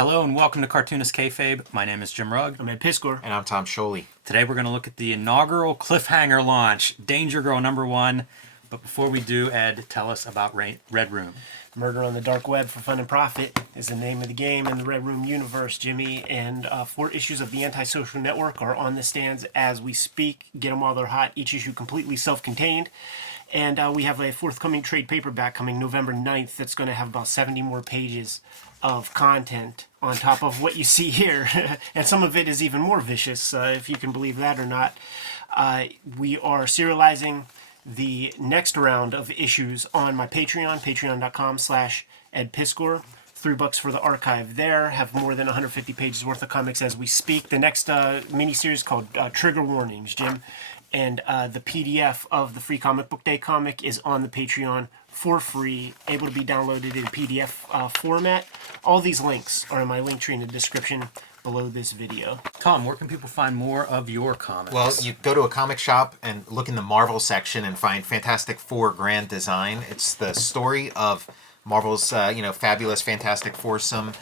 Hello and welcome to Cartoonist Kayfabe. My name is Jim Rugg. I'm Ed Piscor. And I'm Tom Scholey. Today we're going to look at the inaugural cliffhanger launch, Danger Girl #1. But before we do, Ed, tell us about Red Room. Murder on the Dark Web for Fun and Profit is the name of the game in the Red Room universe, Jimmy. And 4 issues of the Antisocial Network are on the stands as we speak. Get them while they're hot. Each issue completely self-contained. And we have a forthcoming trade paperback coming November 9th that's going to have about 70 more pages of content on top of what you see here. And some of it is even more vicious, if you can believe that or not. We are serializing the next round of issues on my Patreon, patreon.com/edpiscor. $3 for the archive there. Have more than 150 pages worth of comics as we speak. The next mini-series called Trigger Warnings, Jim. And the PDF of the Free Comic Book Day comic is on the Patreon for free, able to be downloaded in PDF format. All these links are in my link tree in the description below this video. Tom, where can people find more of your comics? Well, you go to a comic shop and look in the Marvel section and find Fantastic Four Grand Design. It's the story of Marvel's, fabulous Fantastic Foursome,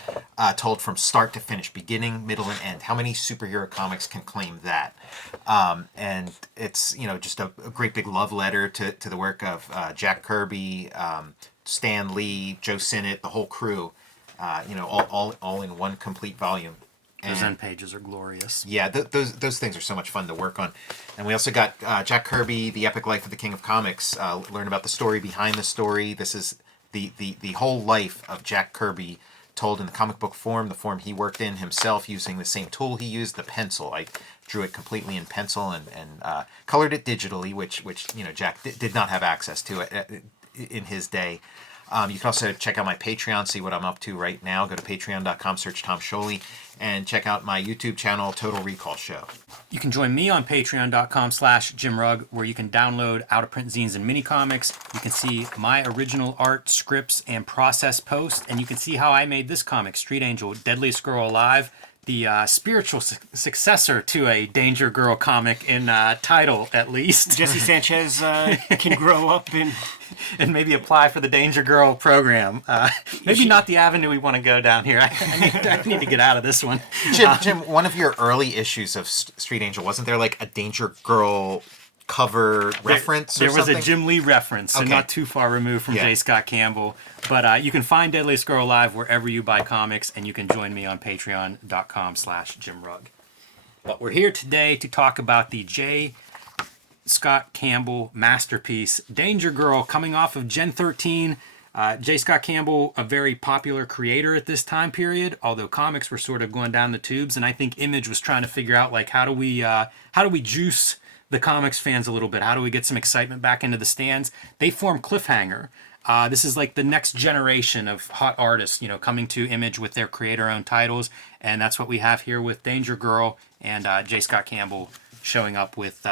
told from start to finish, beginning, middle, and end. How many superhero comics can claim that? And it's, just a great big love letter to the work of Jack Kirby, Stan Lee, Joe Sinnott, the whole crew, all in one complete volume. Those end pages are glorious. Yeah, those things are so much fun to work on. And we also got Jack Kirby, The Epic Life of the King of Comics. Learn about the story behind the story. This is the whole life of Jack Kirby told in the comic book form, the form he worked in himself using the same tool he used, the pencil. I drew it completely in pencil and colored it digitally, which Jack did not have access to it in his day. You can also check out my Patreon, see what I'm up to right now. Go to patreon.com, search Tom Scholey, and check out my YouTube channel, Total Recall Show. You can join me on patreon.com/JimRugg, where you can download out-of-print zines and mini-comics. You can see my original art, scripts, and process posts, and you can see how I made this comic, Street Angel, Deadliest Girl Alive, the spiritual successor to a Danger Girl comic in title, at least. Jesse Sanchez can grow up and maybe apply for the Danger Girl program. Maybe not the avenue we want to go down here. I need to get out of this one. Jim, one of your early issues of Street Angel, wasn't there like a Danger Girl cover reference or there was something? a Jim Lee reference, so not too far removed from J. Scott Campbell. But you can find Deadliest Girl Alive wherever you buy comics, and you can join me on patreon.com/JimRugg. But we're here today to talk about the J. Scott Campbell masterpiece, Danger Girl, coming off of Gen 13. J. Scott Campbell, a very popular creator at this time period, although comics were sort of going down the tubes, and I think Image was trying to figure out, like, how do we juice the comics fans a little bit? How do we get some excitement back into the stands? They formed Cliffhanger. This is like the next generation of hot artists, coming to Image with their creator-owned titles, and that's what we have here with Danger Girl and J. Scott Campbell showing up with,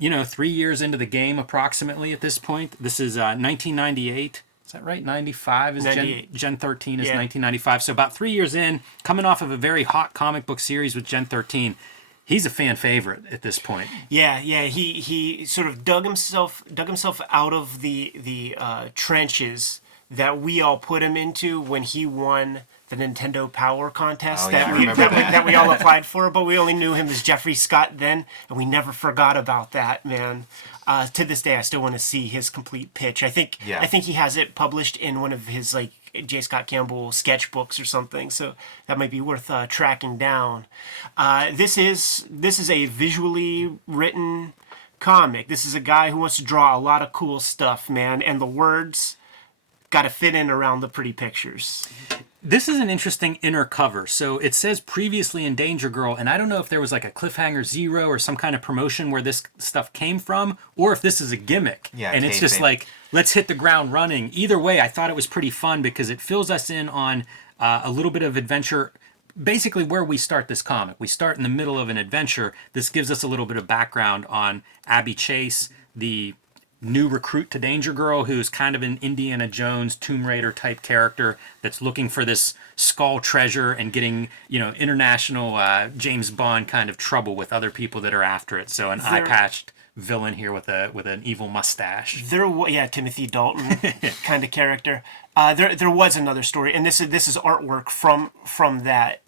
3 years into the game approximately at this point. This is 1998. Is that right? 95 is Gen 13 is 1995. So about 3 years in, coming off of a very hot comic book series with Gen 13. He's a fan favorite at this point. Yeah. He sort of dug himself out of the trenches that we all put him into when he won the Nintendo Power Contest that we all applied for, but we only knew him as Jeffrey Scott then, and we never forgot about that, man. To this day, I still want to see his complete pitch. I think he has it published in one of his J. Scott Campbell sketchbooks or something, so that might be worth tracking down. This is a visually written comic. This is a guy who wants to draw a lot of cool stuff, man, and the words got to fit in around the pretty pictures. This is an interesting inner cover. So it says previously in Danger Girl, and I don't know if there was like a Cliffhanger Zero or some kind of promotion where this stuff came from, or if this is a gimmick. Yeah, and it's just like, let's hit the ground running. Either way, I thought it was pretty fun because it fills us in on a little bit of adventure. Basically where we start this comic. We start in the middle of an adventure. This gives us a little bit of background on Abby Chase, the new recruit to Danger Girl, who's kind of an Indiana Jones, Tomb Raider type character that's looking for this skull treasure and getting, international James Bond kind of trouble with other people that are after it. So an eye-patched villain here with an evil mustache. Timothy Dalton kind of character. There was another story, and this is artwork from that.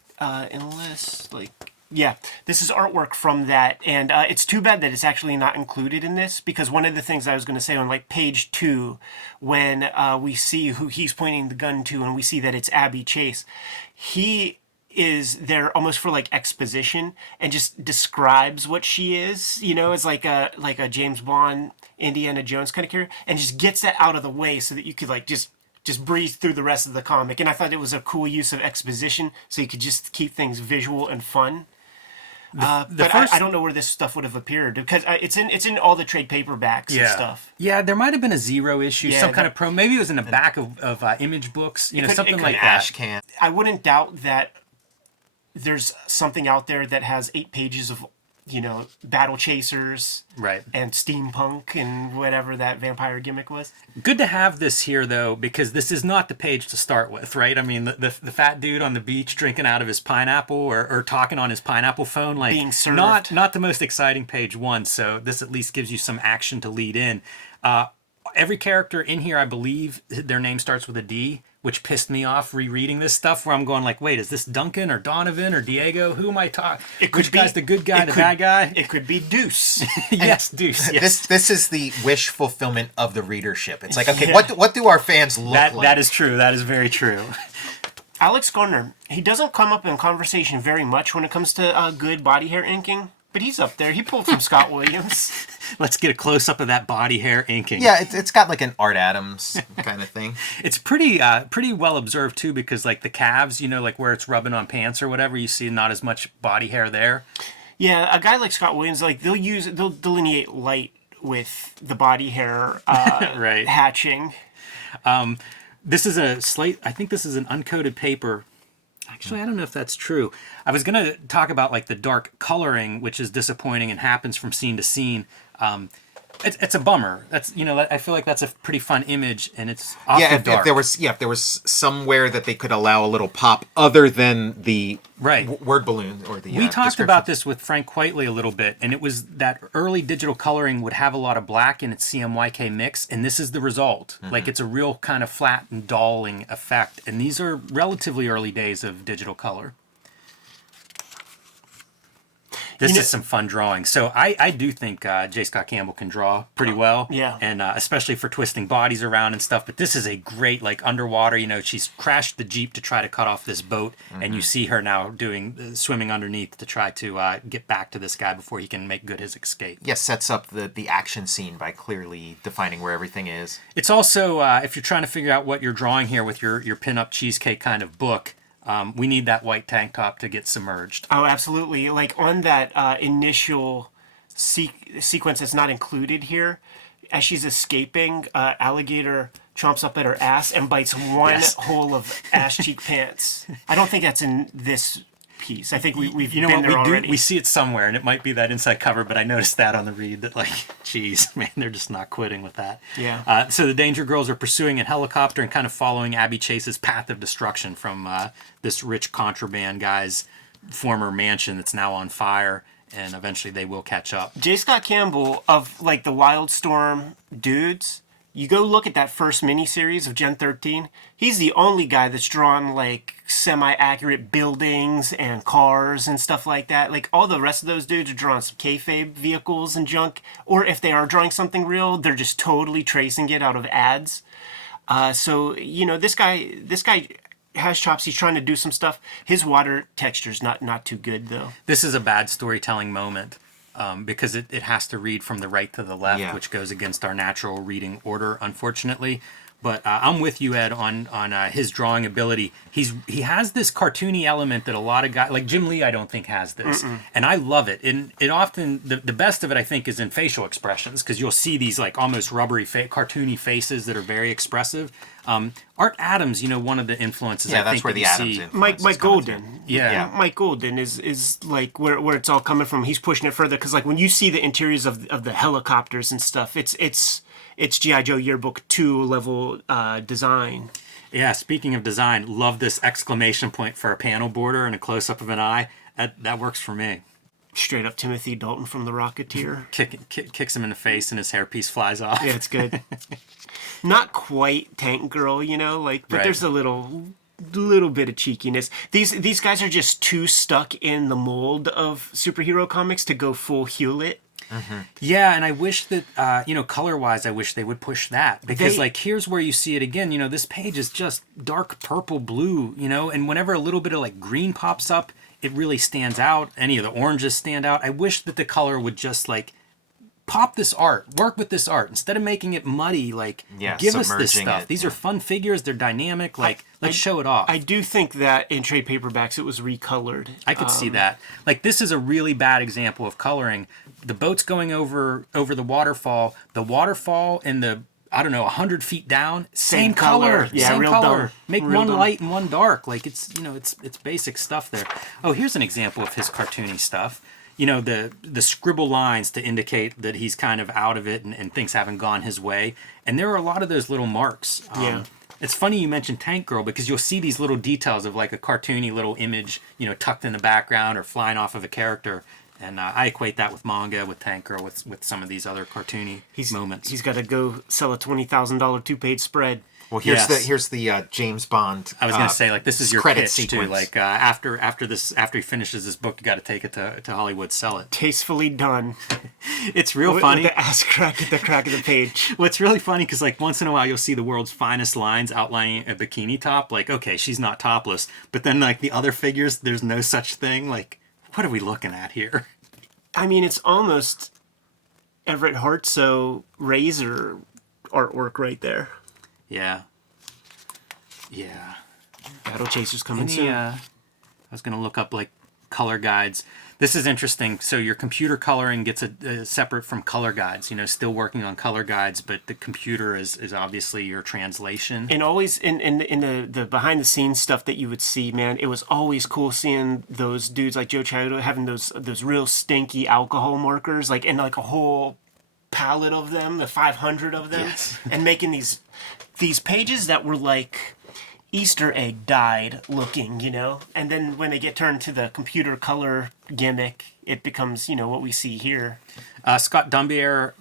This is artwork from that, and it's too bad that it's actually not included in this, because one of the things I was going to say on like page 2, when we see who he's pointing the gun to, and we see that it's Abby Chase, he is there almost for like exposition and just describes what she is, as like a James Bond, Indiana Jones kind of character, and just gets that out of the way so that you could like just breeze through the rest of the comic. And I thought it was a cool use of exposition, so you could just keep things visual and fun. I don't know where this stuff would have appeared, because it's in all the trade paperbacks and stuff. Yeah, there might have been a Zero issue, some kind of pro. Maybe it was in the back of image books, something like that. Ash can. I wouldn't doubt that there's something out there that has 8 pages of, battle chasers, right, and steampunk and whatever that vampire gimmick was. Good to have this here, though, because this is not the page to start with, right? I mean, the fat dude on the beach drinking out of his pineapple or talking on his pineapple phone, like, being served. Not the most exciting page one. So this at least gives you some action to lead in. Every character in here, I believe, their name starts with a D, which pissed me off rereading this stuff, where I'm going like, wait, is this Duncan or Donovan or Diego? Who am I talking? Which guy's the good guy, the bad guy? It could be Deuce. Yes, Deuce. Yes. This is the wish fulfillment of the readership. It's like, okay, what do our fans look like? That is true. That is very true. Alex Garner, he doesn't come up in conversation very much when it comes to good body hair inking, but he's up there. He pulled from Scott Williams. Let's get a close-up of that body hair inking. Yeah, it's got like an Art Adams kind of thing. It's pretty well observed, too, because like the calves, like where it's rubbing on pants or whatever, you see not as much body hair there. Yeah, a guy like Scott Williams, like they'll delineate light with the body hair right. hatching. This is I think this is an uncoated paper. Actually, I don't know if that's true. I was going to talk about like the dark coloring, which is disappointing and happens from scene to scene. It's a bummer. That's I feel like that's a pretty fun image, and it's awfully dark. If there was somewhere that they could allow a little pop other than the word balloon or the we talked about this with Frank Quitely a little bit, and it was that early digital coloring would have a lot of black in its CMYK mix, and this is the result. Mm-hmm. Like it's a real kind of flat and dulling effect, and these are relatively early days of digital color. This is some fun drawing. So I do think J. Scott Campbell can draw pretty well. Yeah. And especially for twisting bodies around and stuff. But this is a great, like, underwater. She's crashed the Jeep to try to cut off this boat. Mm-hmm. And you see her now doing swimming underneath to try to get back to this guy before he can make good his escape. Yes, sets up the action scene by clearly defining where everything is. It's also, if you're trying to figure out what you're drawing here with your pin-up cheesecake kind of book, we need that white tank top to get submerged. Oh, absolutely. Like on that initial sequence that's not included here, as she's escaping, alligator chomps up at her ass and bites one hole of ass cheek pants. I don't think that's in this piece. I think we've been there already. We see it somewhere, and it might be that inside cover, but I noticed that on the read that, like, geez, man, they're just not quitting with that. Yeah. So the Danger Girls are pursuing a helicopter and kind of following Abby Chase's path of destruction from this rich contraband guy's former mansion that's now on fire, and eventually they will catch up. J. Scott Campbell, of, like, the Wildstorm dudes, you go look at that first miniseries of Gen 13, he's the only guy that's drawn, like, semi-accurate buildings and cars and stuff like that. Like, all the rest of those dudes are drawing some kayfabe vehicles and junk. Or if they are drawing something real, they're just totally tracing it out of ads. So, this guy has chops. He's trying to do some stuff. His water texture's not too good, though. This is a bad storytelling moment. Because it has to read from the right to the left, which goes against our natural reading order, unfortunately. But I'm with you, Ed, on his drawing ability. He has this cartoony element that a lot of guys, like Jim Lee, I don't think has this. Mm-mm. And I love it. And it often, the best of it, I think, is in facial expressions, because you'll see these like almost rubbery, cartoony faces that are very expressive. Art Adams, one of the influences. Yeah, that's where the Adams influence. Mike Golden. Yeah, Mike Golden is like where it's all coming from. He's pushing it further, because like when you see the interiors of the helicopters and stuff, it's G.I. Joe Yearbook 2 level design. Yeah, speaking of design, love this exclamation point for a panel border and a close up of an eye. That works for me. Straight up Timothy Dalton from The Rocketeer. Kicks him in the face and his hairpiece flies off. Yeah, it's good. Not quite Tank Girl, you know, like, but Right. there's a little bit of cheekiness. These guys are just too stuck in the mold of superhero comics to go full Hewlett. Yeah, and I wish that, color-wise, I wish they would push that. Because, here's where you see it again. This page is just dark purple blue, and whenever a little bit of, green pops up, it really stands out. Any of the oranges stand out. I wish that the color would just, pop this art. Work with this art. Instead of making it muddy, give us this stuff. These are fun figures. They're dynamic. Let's show it off. I do think that in trade paperbacks it was recolored. I could see that. This is a really bad example of coloring. The boat's going over the waterfall. The waterfall and the 100 feet down, same color. Yeah, same real color. dumb. Make Real one dumb. light and one dark. It's basic stuff there. Oh, here's an example of his cartoony stuff. The scribble lines to indicate that he's kind of out of it and things haven't gone his way. And there are a lot of those little marks. Yeah. It's funny you mentioned Tank Girl because you'll see these little details of a cartoony little image, tucked in the background or flying off of a character. And I equate that with manga, with Tank Girl, with some of these other cartoony moments. He's got to go sell a $20,000 2-page spread. Well, here's the James Bond. I was going to say, this is your credit pitch sequence. too. After he finishes this book, you got to take it to Hollywood, sell it. Tastefully done. It's real funny. With the ass crack at the crack of the page. Well, it's really funny because once in a while you'll see the world's finest lines outlining a bikini top. Okay, she's not topless, but then the other figures, there's no such thing. What are we looking at here? I mean, it's almost Everett Hartsoe Razor artwork right there. Yeah. Battle Chasers coming soon. I was going to look up color guides. This is interesting. So your computer coloring gets a separate from color guides. Still working on color guides, but the computer is obviously your translation. And always in the behind the scenes stuff that you would see, man, it was always cool seeing those dudes like Joe Chiodo having those real stinky alcohol markers, in a whole palette of them, the 500 of them, Yes. and making these pages that were Easter egg dyed looking, and then when they get turned to the computer color gimmick, it becomes, what we see here. Scott Dumbier,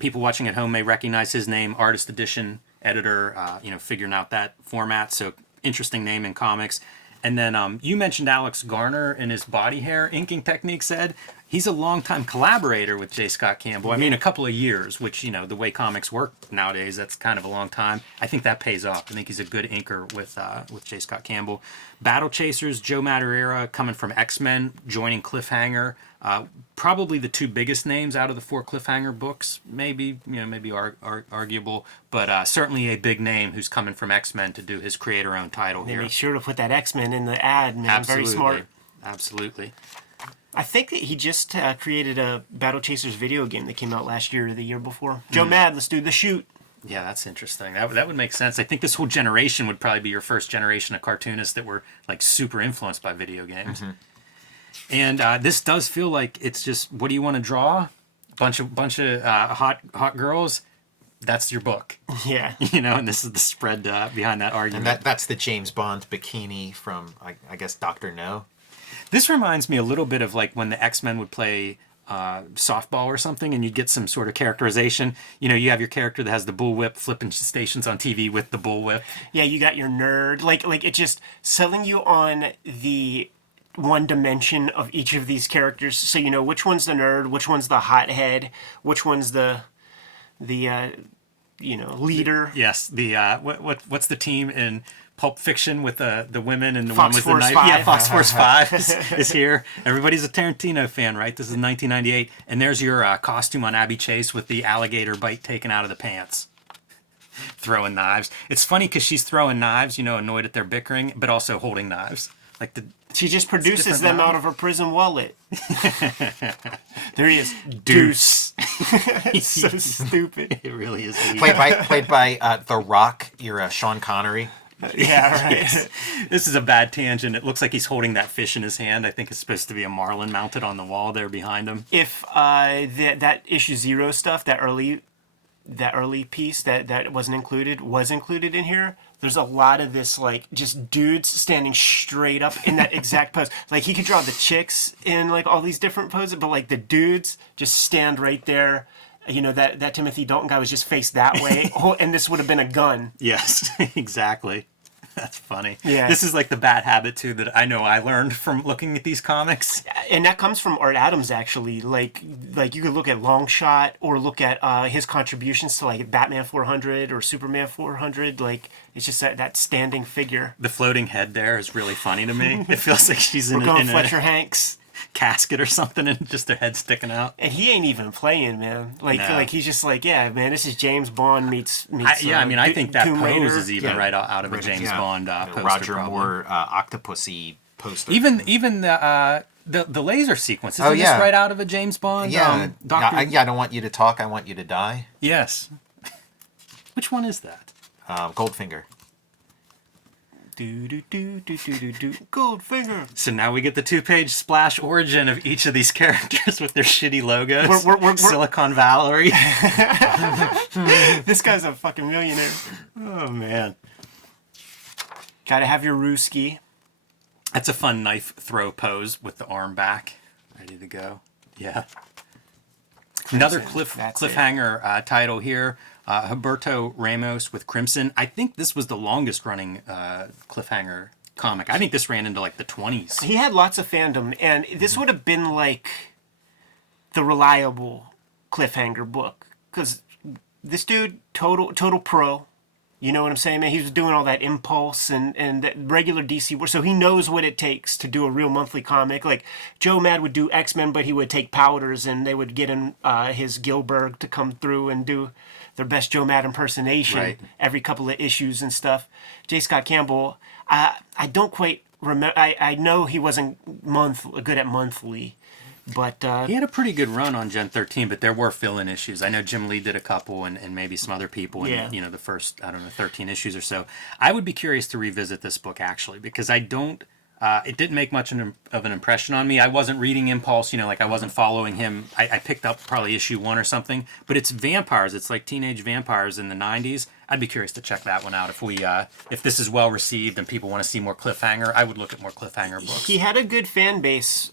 people watching at home may recognize his name, artist edition editor, figuring out that format. So interesting name in comics. And then you mentioned Alex Garner and his body hair inking techniques, Ed. He's a longtime collaborator with J. Scott Campbell. I mean, a couple of years, which, the way comics work nowadays, that's kind of a long time. I think that pays off. I think he's a good inker with J. Scott Campbell. Battle Chasers, Joe Madureira coming from X-Men, joining Cliffhanger. Probably the two biggest names out of the 4 Cliffhanger books, maybe arguable, but certainly a big name who's coming from X-Men to do his creator-owned title here. Make sure to put that X-Men in the ad, man. Absolutely. Very smart. Absolutely. I think that he just created a Battle Chasers video game that came out last year or the year before. Joe Mad, let's do the shoot. Yeah, that's interesting. That would make sense. I think this whole generation would probably be your first generation of cartoonists that were super influenced by video games. Mm-hmm. And this does feel like it's just, what do you want to draw? Bunch of hot girls. That's your book. Yeah. And this is the spread behind that argument. And that's the James Bond bikini from, I guess, Dr. No. This reminds me a little bit of when the X-Men would play softball or something, and you'd get some sort of characterization. You have your character that has the bullwhip flipping stations on TV with the bullwhip. Yeah, you got your nerd. It just selling you on the one dimension of each of these characters, so you know which one's the nerd, which one's the hothead, which one's the leader. Yes, the what's the team in Pulp Fiction with the women and the Fox one with Force the knife? 5. Yeah, Fox Force 5 is here. Everybody's a Tarantino fan, right? This is 1998, and there's your costume on Abby Chase with the alligator bite taken out of the pants. Throwing knives. It's funny because she's throwing knives, annoyed at their bickering, but also holding knives. She just produces them out of her prison wallet. There he is. Deuce. It's so stupid. It really is. Played by The Rock, your Sean Connery. Yeah, right. Yes. This is a bad tangent. It looks like he's holding that fish in his hand. I think it's supposed to be a marlin mounted on the wall there behind him. If that issue 0 stuff, that early that early piece that wasn't included was included in here. There's a lot of this like just dudes standing straight up in that exact pose. Like he could draw the chicks in like all these different poses, but like the dudes just stand right there. You know, that Timothy Dalton guy was just faced that way, and this would have been a gun. Yes, exactly. That's funny. Yeah. This is like the bad habit, too, that I know I learned from looking at these comics. And that comes from Art Adams, actually. Like you could look at Longshot or look at his contributions to, like, Batman 400 or Superman 400. Like, it's just that standing figure. The floating head there is really funny to me. It feels like she's in, We're going in Fletcher a Hanks. casket or something and just her head sticking out. And he ain't even playing, man. Like, No. like he's just like, yeah, man, this is James Bond meets I think that Tomb pose Raider. is even right out of a James Bond poster. Roger probably. Moore Octopussy poster. Even the laser sequence isn't this right out of a James Bond? Yeah, Doctor. I don't want you to talk. I want you to die. Yes. Which one is that? Goldfinger. Goldfinger. So now we get the 2-page splash origin of each of these characters with their shitty logos. We're Silicon Valley. This guy's a fucking millionaire. Oh man, Gotta have your Ruski. that's a fun knife throw pose with the arm back, ready to go. Yeah. Another cliffhanger title here. Humberto Ramos with Crimson. I think this was the longest running cliffhanger comic. I think this ran into like the 20s. He had lots of fandom, and this would have been like the reliable cliffhanger book. Because this dude, total pro. You know what I'm saying, man? He was doing all that Impulse and that regular DC work, so he knows what it takes to do a real monthly comic. Like, Joe Mad would do X-Men, but he would take powders, and they would get in his Gilbert to come through and do their best Joe Mad impersonation every couple of issues and stuff. J. Scott Campbell, I don't quite remember. I know he wasn't good at monthly. But he had a pretty good run on Gen 13, but there were fill-in issues. I know Jim Lee did a couple, and maybe some other people in the first 13 issues or so. I would be curious to revisit this book actually, because I don't. It didn't make much of an impression on me. I wasn't reading Impulse, like I wasn't following him. I picked up probably issue 1 or something, but it's vampires. It's like teenage vampires in the 90s. I'd be curious to check that one out. If this is well received and people want to see more cliffhanger, I would look at more cliffhanger books. He had a good fan base.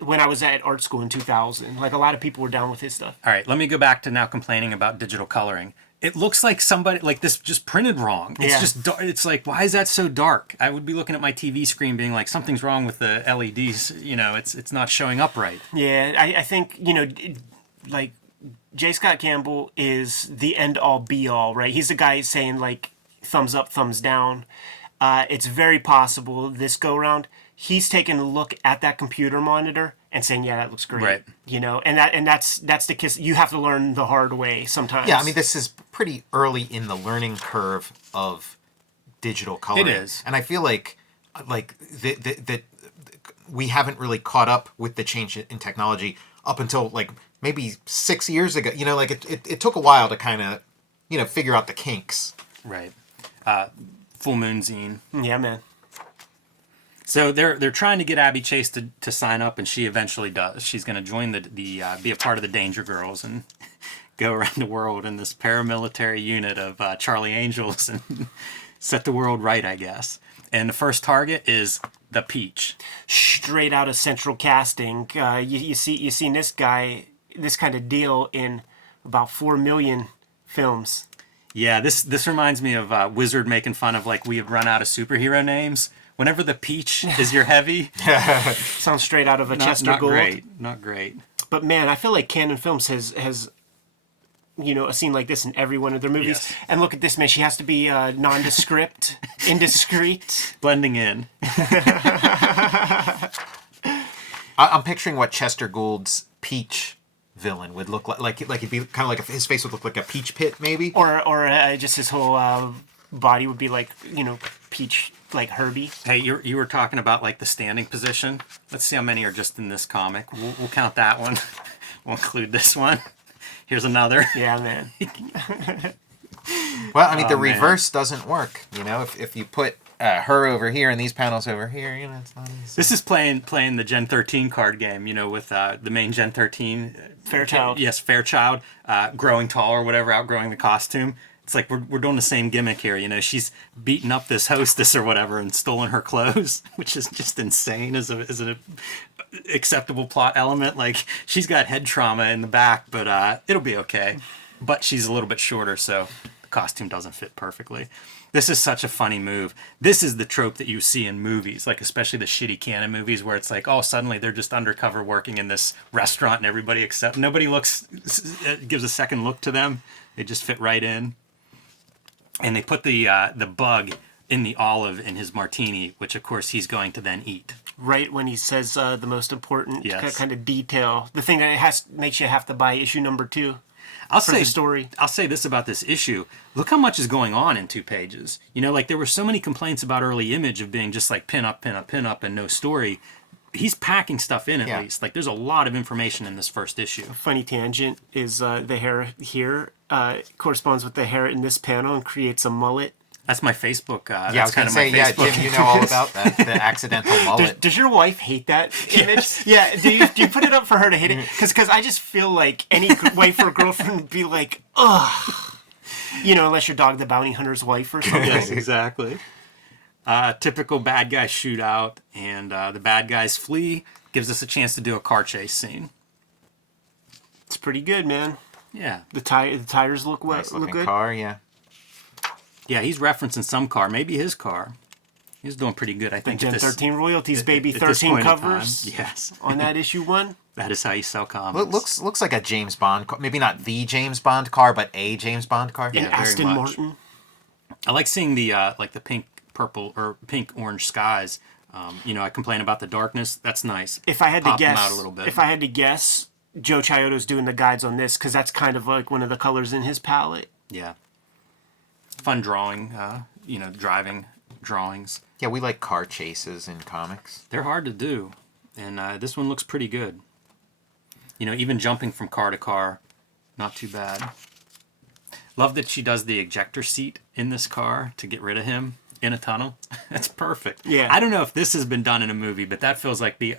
When I was at art school in 2000. Like, a lot of people were down with his stuff. All right, let me go back to now complaining about digital coloring. It looks like somebody, like this just printed wrong. It's just, it's like, why is that so dark? I would be looking at my TV screen being like, something's wrong with the LEDs. It's not showing up right. Yeah, I think, like, J. Scott Campbell is the end-all, be-all, right? He's the guy saying, like, thumbs up, thumbs down. It's very possible this go-round, he's taking a look at that computer monitor and saying, yeah, that looks great. Right. And that's the kiss. You have to learn the hard way sometimes. Yeah, I mean, this is pretty early in the learning curve of digital coloring. It is. And I feel like that we haven't really caught up with the change in technology up until like maybe 6 years ago. Like it took a while to kind of, figure out the kinks. Right. Full Moon Zine. Yeah, man. So they're trying to get Abby Chase to sign up, and she eventually does. She's going to join be a part of the Danger Girls and go around the world in this paramilitary unit of Charlie Angels and set the world right, I guess. And the first target is the Peach. Straight out of Central Casting. You seen this guy, this kind of deal in about 4 million films. Yeah, this reminds me of Wizard making fun of like we had run out of superhero names. Whenever the Peach is your heavy. Sounds straight out of a Chester Gould. Not great. But man, I feel like Canon Films has a scene like this in every one of their movies. Yes. And look at this, man. She has to be nondescript, indiscreet. Blending in. I'm picturing what Chester Gould's Peach villain would look like. Like it'd be kind of like his face would look like a peach pit, maybe. Or just his whole body would be like, peach, like Herbie. Hey, you were talking about like the standing position. Let's see how many are just in this comic. We'll count that one. We'll include this one. Here's another. Yeah, man. Well, I mean, the reverse doesn't work. If you put her over here and these panels over here. You know, it's not easy. This is playing the Gen 13 card game. You know, with the main Gen 13 Fairchild. Yes, Fairchild, growing tall or whatever, outgrowing the costume. It's like we're doing the same gimmick here. You know, she's beaten up this hostess or whatever and stolen her clothes, which is just insane as an acceptable plot element. Like, she's got head trauma in the back, but it'll be okay. But she's a little bit shorter, so the costume doesn't fit perfectly. This is such a funny move. This is the trope that you see in movies, like especially the shitty canon movies where it's like, oh, suddenly they're just undercover working in this restaurant and everybody nobody gives a second look to them. They just fit right in. And they put the bug in the olive in his martini, which of course he's going to then eat. Right when he says the most important Yes. kind of detail, the thing that makes you have to buy issue number 2. I'll For say the story. I'll say this about this issue. Look how much is going on in 2 pages. You know, like there were so many complaints about early Image of being just like pin up, and no story. He's packing stuff in at least. Like there's a lot of information in this first issue. Funny tangent is the hair here corresponds with the hair in this panel and creates a mullet. That's my Facebook. I was going to say, Jim, you know all about that, the accidental mullet. Does your wife hate that image? Yeah. Do you put it up for her to hate it? Because I just feel like any wife or girlfriend would be like, ugh. You know, unless you're Dog the Bounty Hunter's wife or something. Yes, exactly. Typical bad guy shootout, and the bad guys flee. Gives us a chance to do a car chase scene. It's pretty good, man. Yeah. The tires look Nice look looking good. car, yeah. Yeah, he's referencing some car, maybe his car. He's doing pretty good, I think. Gen 13 royalties, baby. At this 13 point in time, covers. yes. On that issue 1. That is how you sell comics. Well, it looks like a James Bond car. Maybe not the James Bond car, but a James Bond car. Yeah, And very Aston much. Martin. I like seeing the like the pink, purple, or pink orange skies. You know, I complain about the darkness. That's nice. If I had to Pop them guess, out a little bit. if I had to guess, Joe Chiodo's doing the guides on this because that's kind of like one of the colors in his palette. Yeah. Fun drawing. You know, driving drawings. Yeah, we like car chases in comics. They're hard to do, and this one looks pretty good. You know, even jumping from car to car, not too bad. Love that she does the ejector seat in this car to get rid of him in a tunnel. That's perfect. Yeah. I don't know if this has been done in a movie, but that feels like the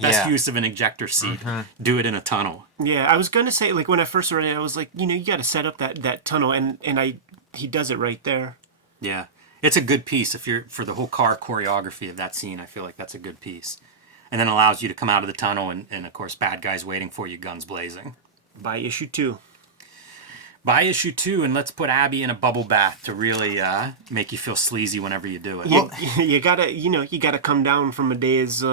best use of an ejector seat. Do it in a tunnel. Yeah, I was gonna say, like, when I first read it, I was like, you know, you got to set up that tunnel, and he does it right there. Yeah. It's a good piece if you're for the whole car choreography of that scene. I feel like that's a good piece. And then allows you to come out of the tunnel and of course, bad guys waiting for you, guns blazing. By issue 2. Buy issue 2 and let's put Abby in a bubble bath to really make you feel sleazy whenever you do it. You gotta come down from a day's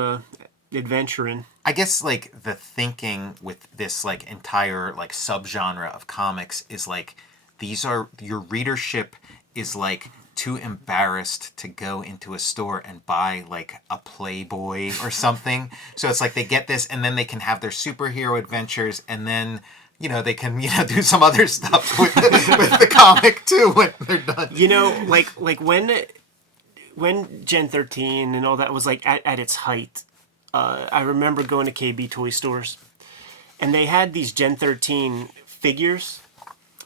adventuring. I guess like the thinking with this like entire like subgenre of comics is like your readership is like too embarrassed to go into a store and buy like a Playboy or something. So it's like they get this and then they can have their superhero adventures and then, you know, they can, you know, do some other stuff with the comic too when they're done. You know, like when Gen 13 and all that was like at its height, I remember going to KB toy stores and they had these Gen 13 figures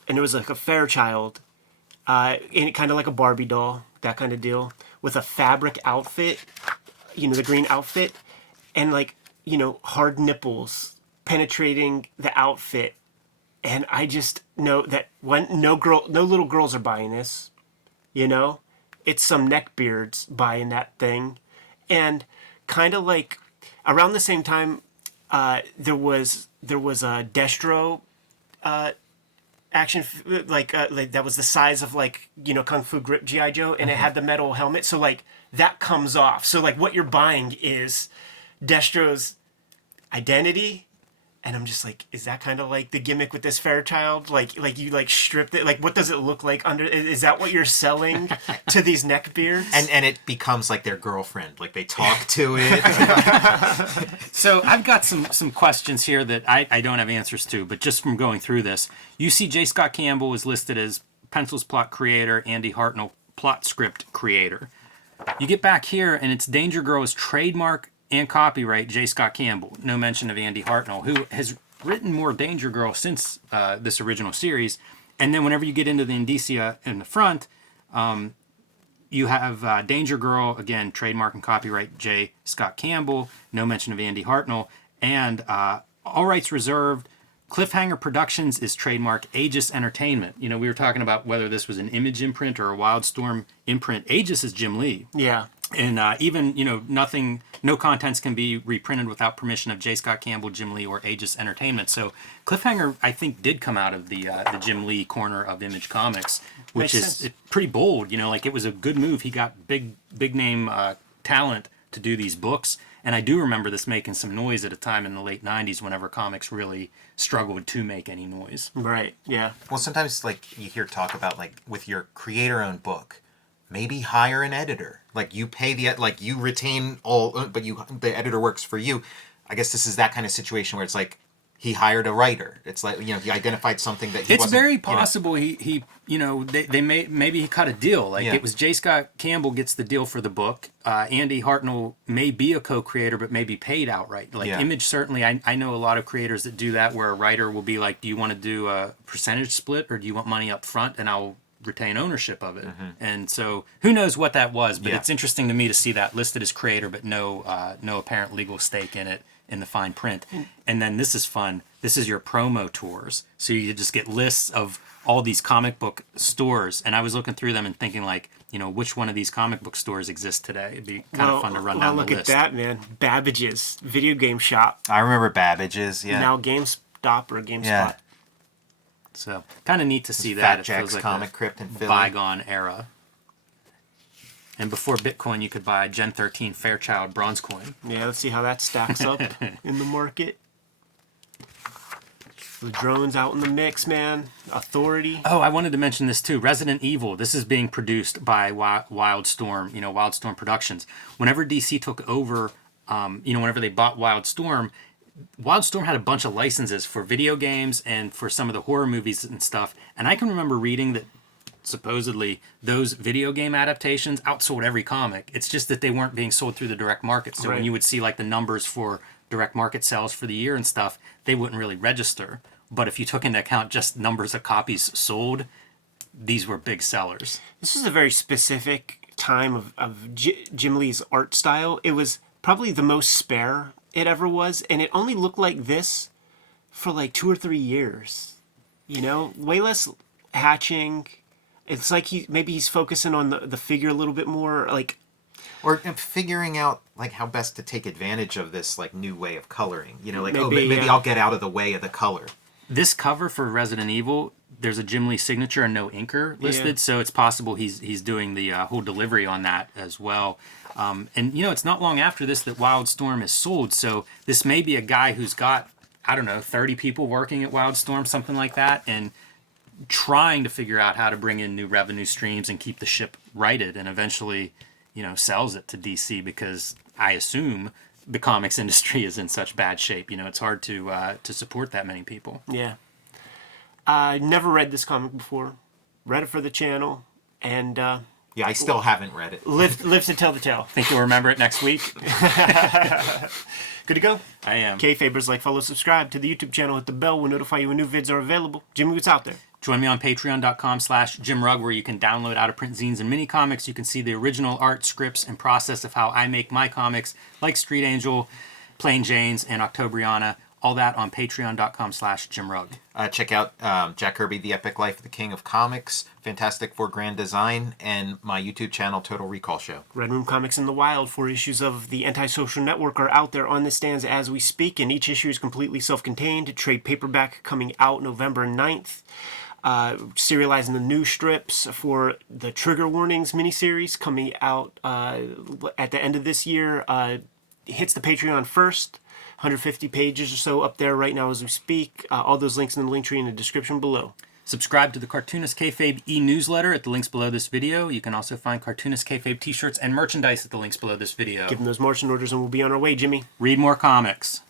and it was like a Fairchild, in kind of like a Barbie doll, that kind of deal, with a fabric outfit, you know, the green outfit, and like, you know, hard nipples penetrating the outfit. And I just know that no little girls are buying this, you know, it's some neckbeards buying that thing. And kind of like around the same time, there was a Destro, action like that was the size of like, you know, Kung Fu Grip G.I. Joe, and it had the metal helmet, so like that comes off, so like what you're buying is Destro's identity. And I'm just like, is that kind of like the gimmick with this Fairchild? Like you like stripped it. Like, what does it look like under? Is that what you're selling to these neckbeards? And it becomes like their girlfriend. Like they talk to it. So I've got some questions here that I don't have answers to, but just from going through this, you see J. Scott Campbell is listed as Pencils plot creator, Andy Hartnell plot script creator. You get back here and it's Danger Girl's trademark and copyright J. Scott Campbell. No mention of Andy Hartnell, who has written more Danger Girl since this original series. And then whenever you get into the indicia in the front, you You have Danger Girl, again, trademark and copyright J. Scott Campbell, no mention of Andy Hartnell, and all rights reserved. Cliffhanger Productions is trademark Aegis Entertainment. You know, we were talking about whether this was an Image imprint or a Wildstorm imprint. Aegis is Jim Lee. Yeah. And even, you know, no contents can be reprinted without permission of J. Scott Campbell, Jim Lee, or Aegis Entertainment. So Cliffhanger, I think, did come out of the Jim Lee corner of Image Comics, which is pretty bold. You know, like, it was a good move. He got big name talent to do these books. And I do remember this making some noise at a time in the late 90s whenever comics really struggled to make any noise. Right, yeah. Well, sometimes, like, you hear talk about, like, with your creator-owned book, maybe hire an editor. Like, you pay you retain all, but the editor works for you. I guess this is that kind of situation where it's like, he hired a writer. It's like, you know, he identified something that he It's wasn't, very possible he you know, maybe he cut a deal. Like, it was J. Scott Campbell gets the deal for the book. Andy Hartnell may be a co-creator, but may be paid outright. Like, Image, certainly, I know a lot of creators that do that, where a writer will be like, do you want to do a percentage split, or do you want money up front, and I'll retain ownership of it. And so who knows what that was, but it's interesting to me to see that listed as creator, but no apparent legal stake in it in the fine print. And then this is fun. This is your promo tours. So you just get lists of all these comic book stores. And I was looking through them and thinking, like, you know, which one of these comic book stores exist today? It'd be kind of fun to run down the list. Look at that, man. Babbage's video game shop. I remember Babbage's, Now GameStop or GameSpot. Yeah. So kind of neat to see that. Fat Jack's like Comic Crypt in Philly. Bygone era. And before Bitcoin, you could buy a Gen 13 Fairchild bronze coin. Yeah, let's see how that stacks up in the market. The drones out in the mix, man. Authority. Oh, I wanted to mention this too. Resident Evil. This is being produced by Wildstorm, you know, Wildstorm Productions. Whenever DC took over, you know, whenever they bought Wildstorm had a bunch of licenses for video games and for some of the horror movies and stuff. And I can remember reading that supposedly those video game adaptations outsold every comic. It's just that they weren't being sold through the direct market. So when you would see like the numbers for direct market sales for the year and stuff, they wouldn't really register. But if you took into account just numbers of copies sold, these were big sellers. This is a very specific time of Jim Lee's art style. It was probably the most spare it ever was, and it only looked like this for like 2 or 3 years. You know, way less hatching. It's like he's focusing on the figure a little bit more, like, or figuring out like how best to take advantage of this like new way of coloring. You know, like maybe I'll get out of the way of the color. This cover for Resident Evil, there's a Jim Lee signature and no inker listed, so it's possible he's doing the whole delivery on that as well. And, you know, it's not long after this that Wildstorm is sold, so this may be a guy who's got, I don't know, 30 people working at Wildstorm, something like that, and trying to figure out how to bring in new revenue streams and keep the ship righted, and eventually, you know, sells it to DC, because I assume the comics industry is in such bad shape. You know, it's hard to support that many people. Yeah. I never read this comic before. Read it for the channel, and yeah, I still haven't read it. Live to tell the tale. Think you'll remember it next week? Good to go? I am. Kayfabers, like, follow, subscribe to the YouTube channel. Hit the bell. We'll notify you when new vids are available. Jimmy, what's out there? Join me on patreon.com/JimRugg, where you can download out-of-print zines and mini comics. You can see the original art, scripts, and process of how I make my comics, like Street Angel, Plain Janes, and Octobriana. All that on patreon.com/JimRugg. Check out Jack Kirby, The Epic Life of the King of Comics, Fantastic Four Grand Design, and my YouTube channel, Total Recall Show. Red Room Comics in the Wild. 4 issues of The Antisocial Network are out there on the stands as we speak, and each issue is completely self-contained. Trade paperback coming out November 9th. Serializing the new strips for the Trigger Warnings miniseries coming out at the end of this year. Hits the Patreon first. 150 pages or so up there right now as we speak. All those links in the link tree in the description below. Subscribe to the Cartoonist Kayfabe e-newsletter at the links below this video. You can also find Cartoonist Kayfabe t-shirts and merchandise at the links below this video. Give them those Martian orders and we'll be on our way, Jimmy. Read more comics.